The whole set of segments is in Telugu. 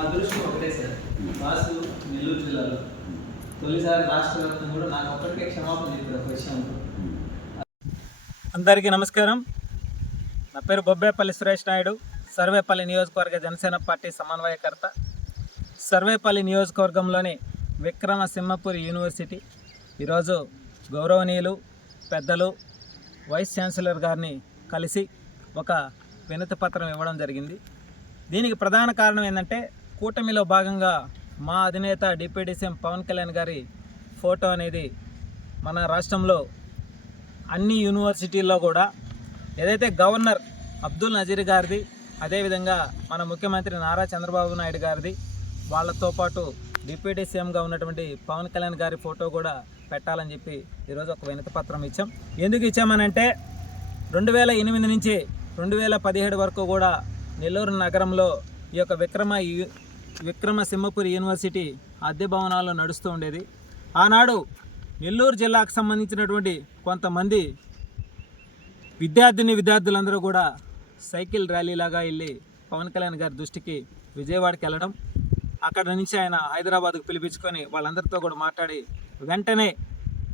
అదృష్టం ఒకటే సార్. వాసు నెల్లూరు జిల్లాలో. తొలిసారి రాష్ట్ర వ్యాప్తంగా కూడా నాకు ఒక్కటికే క్షమాపణ చెప్పారు ఒక విషయంలో అందరికీ నమస్కారం. నా పేరు బొబ్బేపల్లి సురేష్ నాయుడు. సర్వేపల్లి నియోజకవర్గ జనసేన పార్టీ సమన్వయకర్త. సర్వేపల్లి నియోజకవర్గంలోని విక్రమ సింహపురి యూనివర్సిటీ. ఈరోజు గౌరవనీయులు పెద్దలు వైస్ ఛాన్సలర్ గారిని కలిసి ఒక వినతి పత్రం ఇవ్వడం జరిగింది. దీనికి ప్రధాన కారణం ఏంటంటే కూటమిలో భాగంగా మా అధినేత డిప్యూటీ సీఎం పవన్ కళ్యాణ్ గారి ఫోటో అనేది మన రాష్ట్రంలో అన్ని యూనివర్సిటీల్లో కూడా ఏదైతే గవర్నర్ అబ్దుల్ నజీర్ గారిది అదేవిధంగా మన ముఖ్యమంత్రి నారా చంద్రబాబు నాయుడు గారిది వాళ్ళతో పాటు డిప్యూటీ సీఎంగా ఉన్నటువంటి పవన్ కళ్యాణ్ గారి ఫోటో కూడా పెట్టాలని చెప్పి ఈరోజు ఒక వినతి పత్రం ఇచ్చాం. ఎందుకు ఇచ్చామనంటే రెండు వేల ఎనిమిది నుంచి రెండు వేల పదిహేడు వరకు కూడా నెల్లూరు నగరంలో ఈ యొక్క విక్రమ విక్రమసింహపురి విక్రమ సింహపురి యూనివర్సిటీ అద్దె భవనాల్లో నడుస్తూ ఉండేది. ఆనాడు నెల్లూరు జిల్లాకు సంబంధించినటువంటి కొంతమంది విద్యార్థిని విద్యార్థులందరూ కూడా సైకిల్ ర్యాలీలాగా వెళ్ళి పవన్ కళ్యాణ్ గారి దృష్టికి విజయవాడకి వెళ్ళడం అక్కడ నుంచి ఆయన హైదరాబాద్కు పిలిపించుకొని వాళ్ళందరితో కూడా మాట్లాడి వెంటనే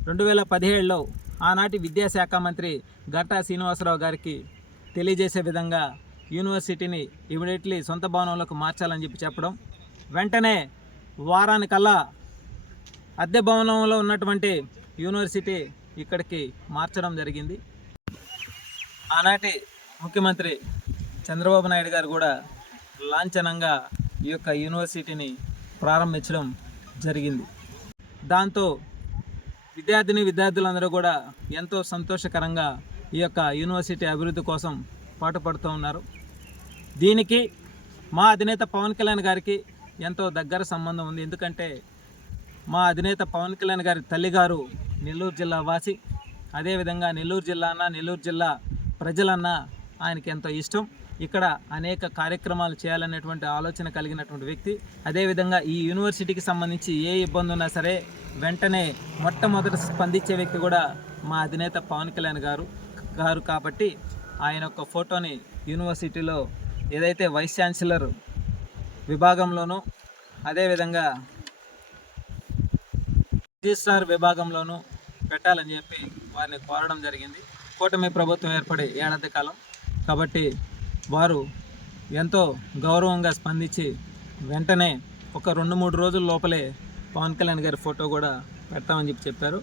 రెండు వేల పదిహేడులో ఆనాటి విద్యాశాఖ మంత్రి గట్టా శ్రీనివాసరావు గారికి తెలియజేసే విధంగా యూనివర్సిటీని ఇమీడియట్లీ సొంత భవనంలోకి మార్చాలని చెప్పి చెప్పడం వెంటనే వారానికల్లా అద్దె భవనంలో ఉన్నటువంటి యూనివర్సిటీ ఇక్కడికి మార్చడం జరిగింది. ఆనాటి ముఖ్యమంత్రి చంద్రబాబు నాయుడు గారు కూడా లాంఛనంగా ఈ యొక్క యూనివర్సిటీని ప్రారంభించడం జరిగింది. దాంతో విద్యార్థిని విద్యార్థులందరూ కూడా ఎంతో సంతోషకరంగా ఈ యొక్క యూనివర్సిటీ అభివృద్ధి కోసం పాటుపడుతూ ఉన్నారు. దీనికి మా అధినేత పవన్ కళ్యాణ్ గారికి ఎంతో దగ్గర సంబంధం ఉంది. ఎందుకంటే మా అధినేత పవన్ కళ్యాణ్ గారి తల్లిగారు నెల్లూరు జిల్లా వాసి. అదేవిధంగా నెల్లూరు జిల్లా అన్న నెల్లూరు జిల్లా ప్రజలన్న ఆయనకి ఎంతో ఇష్టం. ఇక్కడ అనేక కార్యక్రమాలు చేయాలనేటువంటి ఆలోచన కలిగినటువంటి వ్యక్తి. అదేవిధంగా ఈ యూనివర్సిటీకి సంబంధించి ఏ ఇబ్బంది ఉన్నా సరే వెంటనే మొట్టమొదటి స్పందించే వ్యక్తి కూడా మా అధినేత పవన్ కళ్యాణ్ గారు గారు కాబట్టి ఆయన యొక్క ఫోటోని యూనివర్సిటీలో ఏదైతే వైస్ ఛాన్సలర్ విభాగంలోనూ అదేవిధంగా రిజిస్ట్రార్ విభాగంలోనూ పెట్టాలని చెప్పి వారిని కోరడం జరిగింది. కూటమి ప్రభుత్వం ఏర్పడి ఏడాది కాలం. కాబట్టి వారు ఎంతో గౌరవంగా స్పందించి వెంటనే ఒక రెండు మూడు రోజుల లోపలే పవన్ కళ్యాణ్ గారి ఫోటో కూడా పెడతామని చెప్పి చెప్పారు.